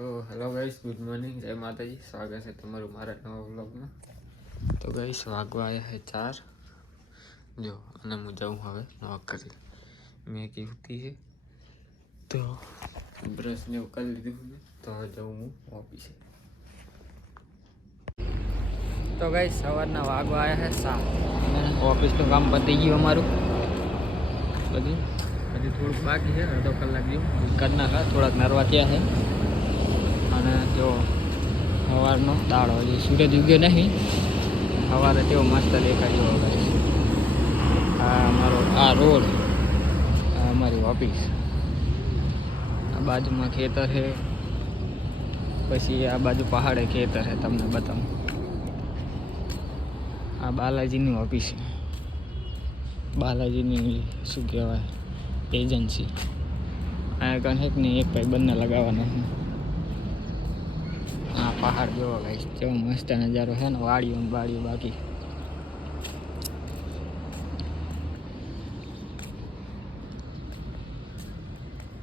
તો hello guys, good morning, જય માતાજી. સ્વાગત છે તમારું મારા નવા વ્લોગમાં. તો ગાઈસ વાગવા આવ્યા છે 4. જો અને હું જાઉં હવે નોક કરી. મેં કીધી છે તો બ્રશ ને એવું કરી લીધું ને, તો હવે જાઉં હું ઓફિસે. તો ગાઈસ સવારના વાગવા આવ્યા છે 7. ઓફિસનું કામ પતી ગયું અમારું બધું. હજી થોડુંક બાકી છે, અડધો કલાક જેવું કરી નાખા. થોડાક નરવા થયા છે. અને જો સવારનો દાડો હજી સૂરજ ઉગ્યો નહીં. સવારે તેવો મસ્ત દેખાય જેવો ગાઈસ. આ અમારો આ રોડ, આ અમારી ઓફિસ. આ બાજુમાં ખેતર છે, પછી આ બાજુ પહાડે ખેતર છે. તમને બતાવું, આ બાલાજીની ઓફિસ છે. બાલાજીની શું કહેવાય એજન્સી. અહીંયા કણ એક ને એક ભાઈ બંને લગાવવાના છે. આ પહાડ જેવો ગાઈસ, કેવો મસ્ત નજારો છે ને. વાડીઓ ને બાડીઓ બાકી.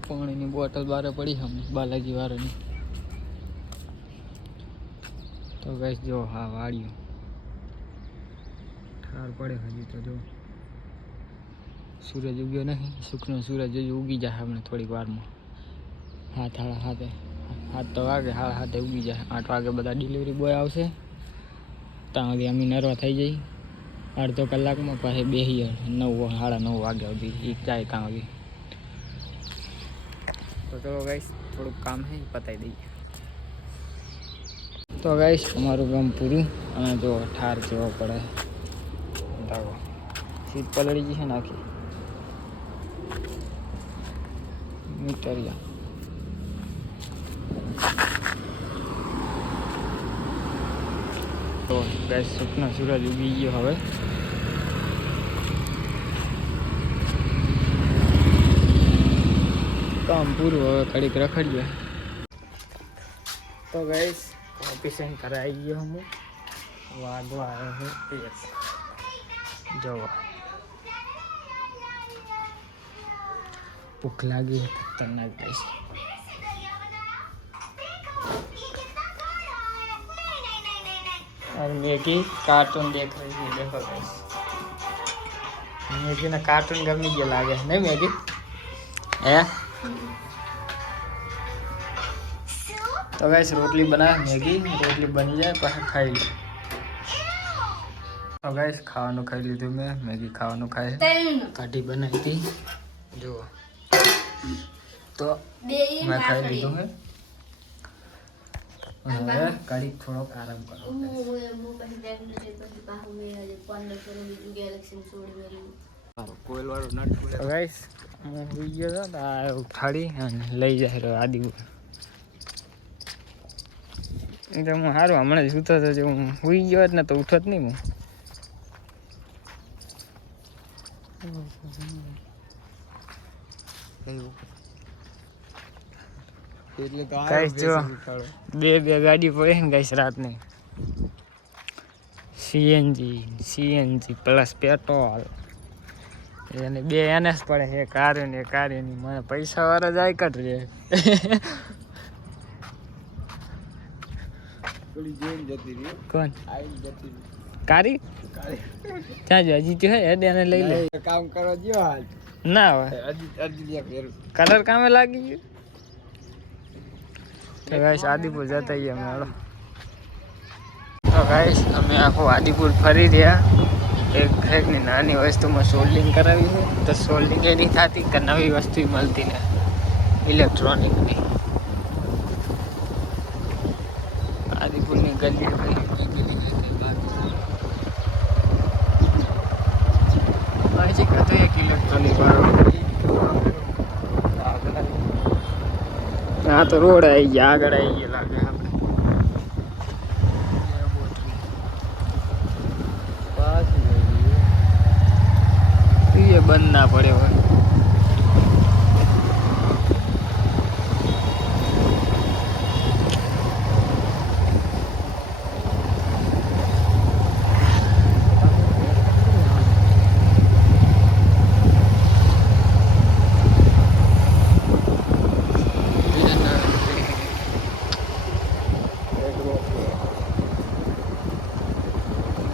પાણીની બોટલ બારે પડી છે બાલાજી વાળાની. તો ગાઈસ જો હા વાડીઓ ઠાર પડે હજી તો. જો સૂરજ ઉગ્યો નહીં. સુખનો સૂરજ હજી ઉગી જાય હમણાં થોડીક વારમાં. 7:30 7 તો વાગે, 7:30 ઉગી જાય. 8 વાગે બધા ડિલિવરી બોય આવશે. ત્યાં સુધી અમે નરવા થઈ જઈ. અડધો કલાકમાં પછી બેસીએ 9 9:30 વાગ્યા સુધી જાય ત્યાં સુધી. તો ચલો ગાઈસ, થોડુંક કામ છે પતાવી દઈએ. તો ગાઈસ અમારું કામ પૂરું. અને જો ઠાર કેવો પડે. બતાવો સીટ પલળી ગઈ છે ને આખી. મીટરિયા તો ગાઈસ સુખનો સૂરજ ઉગી ગયો હવે. કામ પૂરું, હવે ઘડીક રખડીએ. તો ગાઈસ ઓફિસે કરાવી ગયો હું. વાગવા આવ્યો છે 1. જોવા ભૂખ લાગી ખતરનાક ગાઈસ. और मैगी कार्टून देख रही है. देखो गाइस, मैगी ना कार्टून गमी गया लागे नहीं मैगी है. तो गाइस रोटली बना, मैगी रोटली बनी जाए પછી ખાઈ લે. તો ગાઈસ ખાવાનું ખાઈ લીધું મેં. મેગી ખાવાનું ખાય કાઢી બનાવી હતી. જુઓ તો મેં ખાઈ લીધું હે. હવે ઘડીક થોડોક આરામ કરો. ગાઈસ હું સુઈ ગયો હતો તો આ ઉઠાડી અને લઈ જાય રહ્યો આદિપુર. એટલે હું સારું હમણાં જ સૂતો હતો. હું સુઈ ગયો જ ને તો ઉઠો જ નહીં હું. ગાઈસ જો બે ગાડી પડે ને ગાઈસ રાતની. સીએનજી પ્લસ પેટ્રોલ અને 2 એનએસ પડે છે. કાર્યો ને કાર્યની મને પૈસા વાળા જાય કટ રે. કોણ કારી ત્યાં જો હજી તો હે એને લઈ લે. કામ કરો જો હાલ ના હોય કલર કામે લાગી ગયું. તો ગાઈસ આદિપુર જતા આવીએ અમે. હાલો તો ગાઈસ અમે આખું આદિપુર ફરી રહ્યા. એકની નાની વસ્તુમાં સોલ્ડિંગ કરાવી છે. તો સોલ્ડિંગ એ નહીં થતી કે નવી વસ્તુ મળતી ને ઇલેક્ટ્રોનિકની. આદિપુરની ગલી ગયેલી હજી કતો એક ઇલેક્ટ્રોનિક વાળો. હા તો રોડ આવી ગયા, આગળ આવી ગયા લાગે. આપણે એ બંધ ના પડે હોય.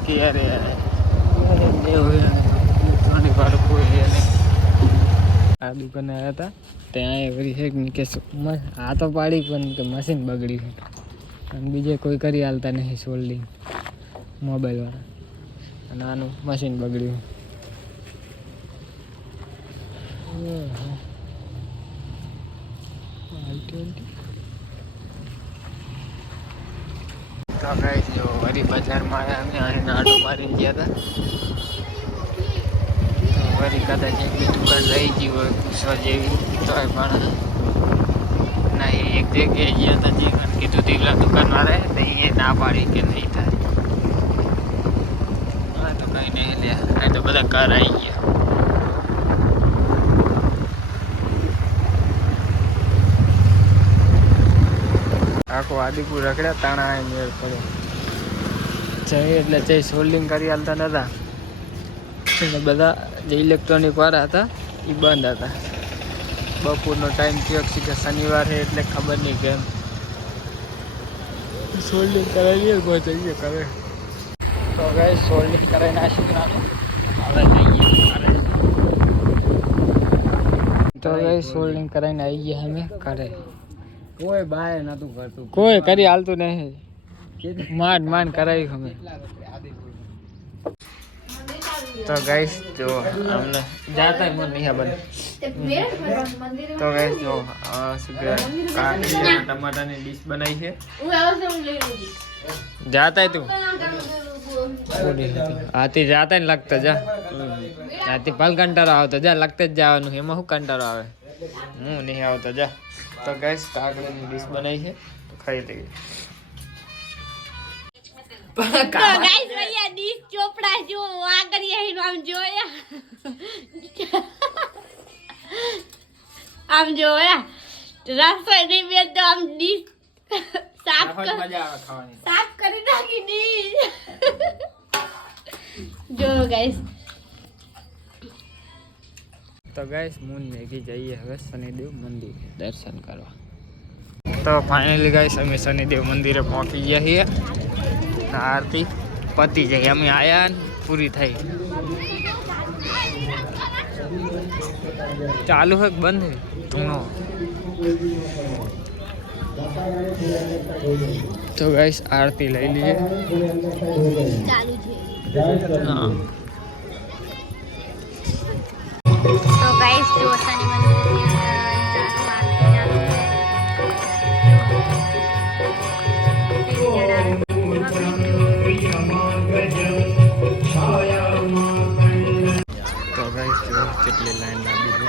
બાકી યાર ઇલેક્ટ્રોનિક વાળું કોઈ નહીં. આ દુકાને આવ્યા હતા ત્યાં એવરી છે કે આ તો પાડી પણ કે મશીન બગડી છે અને બીજે કોઈ કરી હાલતા નહીં સોલ્ડિંગ મોબાઈલવાળા અને આનું મશીન બગડ્યું. તો ગાઈસ જો વરી બજારમાં આવ્યા અમે આટો મારીને ગયા હતા. વરી કદાચ એક બી દુકાન રહી ગઈ હોય પૂછવા જેવી તોય પણ નહીં. એક જગ્યાએ ગયા હતા જે કીધું દીવલા દુકાનવાળા તો એ ના પાડી કે નહીં થાય. હા તો કંઈ નહીં લ્યા અહીં તો બધા ઘર આવી ગયા. આખો આદિપુર રખડ્યા તાણા મેળ પડ્યો જઈ એટલે જઈ સોલ્ડિંગ કરી હાલતા નતા. બધા જે ઇલેક્ટ્રોનિક વાળા હતા એ બંધ હતા. બપોરનો ટાઈમ થયો કે શનિવાર છે એટલે ખબર નહીં કેમ સોલ્ડિંગ કરાવીએ જઈએ કરે. તો ગાઈસ સોલ્ડિંગ કરાવીને આ શીખવાનું હવે જઈએ. તો ગાઈસ સોલ્ડિંગ કરાવીને આવી ગયા અમે કરે. કોઈ બહાર નતું કરતું, કોઈ કરી હાલતું નહીં. માંડ માંડ કરાવી અમે. તો ગાઈસ જો અમને જાતા મન નહીં બને. તો ગાઈસ જો શું કહેવાય કાકડી ટમાટાની ડીશ બનાવી છે. જાતા તું આથી જાતા ને લગતા જા આથી પલ કંટાળો આવતો જા લગતા જ જવાનું. એમાં શું કંટાળો આવે? હું નહીં આવતો જા. તો ગાઈસ કાકડીની ડીશ બનાવી છે તો ખાઈ લઈએ. તો ગાઈસ ભૈયા ડીશ ચોપડા જો આ કરી આમ જોયા આમ જોયા રસોઈ ની બે તો આમ ડીશ સાફ મજા આવે ખાવાની. સાફ કરી નાખી ડીશ જો ગાઈસ. તો ગાઈસ મૂન મેગી જઈએ હવે શનિદેવ મંદિર દર્શન કરવા. તો ફાઇનલી ગાઈસ અમે શનિદેવ મંદિરે પહોંચી ગયા છીએ. આરતી પતી જાય અમે આયા ને પૂરી થઈ. ચાલુ હોય બંધ ધૂણો. તો ગાઈસ આરતી લઈ લઈએ. ચાલુ છે. હા તો ગાઈસ જો શનિ મંદિર તો ગાઈસ જો કેટલી લાઈન લાગી છે.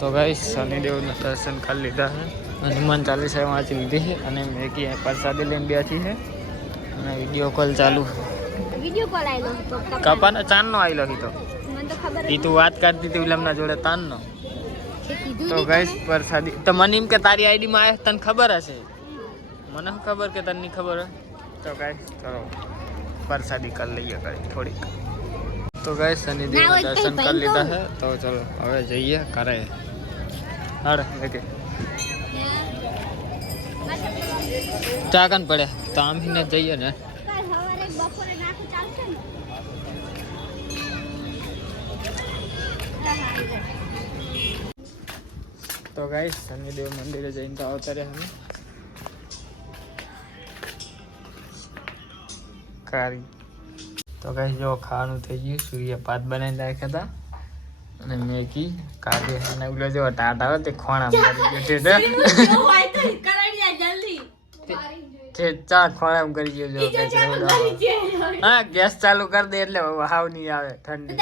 તો ગાઈસ શનિદેવના દર્શન કરી લીધા છે. હનુમાન ચાલીસા વાંચી લીધી છે અને મેગી પ્રસાદી લઈને બેઠી છે અને વિડીયો કોલ ચાલુ. વિડિયો કોલ આયલો તો કપાનો ચાંદનો આવેલો હતો. મને તો ખબર એ તું વાત કરતી હતી ઉલમના જોડે તાનનો. છે કીધું તો ગાઈસ પ્રસાદી તો મને એમ કે તારી આઈડીમાં આવે તને ખબર હશે. મને શું ખબર કે તને નહીં ખબર હોય. તો ગાઈસ ચલો પ્રસાદી કરી લઈએ કરી થોડીક. તો ગાઈસ શનિદેવના દર્શન કરી લીધા છે તો ચલો હવે જઈએ કરે. હાડ લેકે ચા કન પડે તો આમ ને જઈએ ને. સવારે બપોરે નાખું ચાલશે ને. તો ગાઈસ શનિદેવ મંદિરે જઈને તો આવતા રહ્યા અમે. કારી તો ગાઈસ જો ખાવાનું થઈ ગયું. સૂર્ય ભાત બનાવીને રાખ્યા હતા અને મેગી કાઢી અને ઓલો જો ટાટા હોય તે ખોણા કરી ગયો છે. ચા ખોણામ કરી ગયો જો. હા ગેસ ચાલુ કરી દે એટલે હાવ નહીં આવે ઠંડી.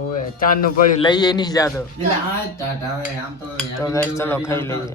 ઓવે ચાંદનું પડ્યું લઈએ નહીં જાતો. તો ગાઈસ ચલો ખાઈ લઈએ.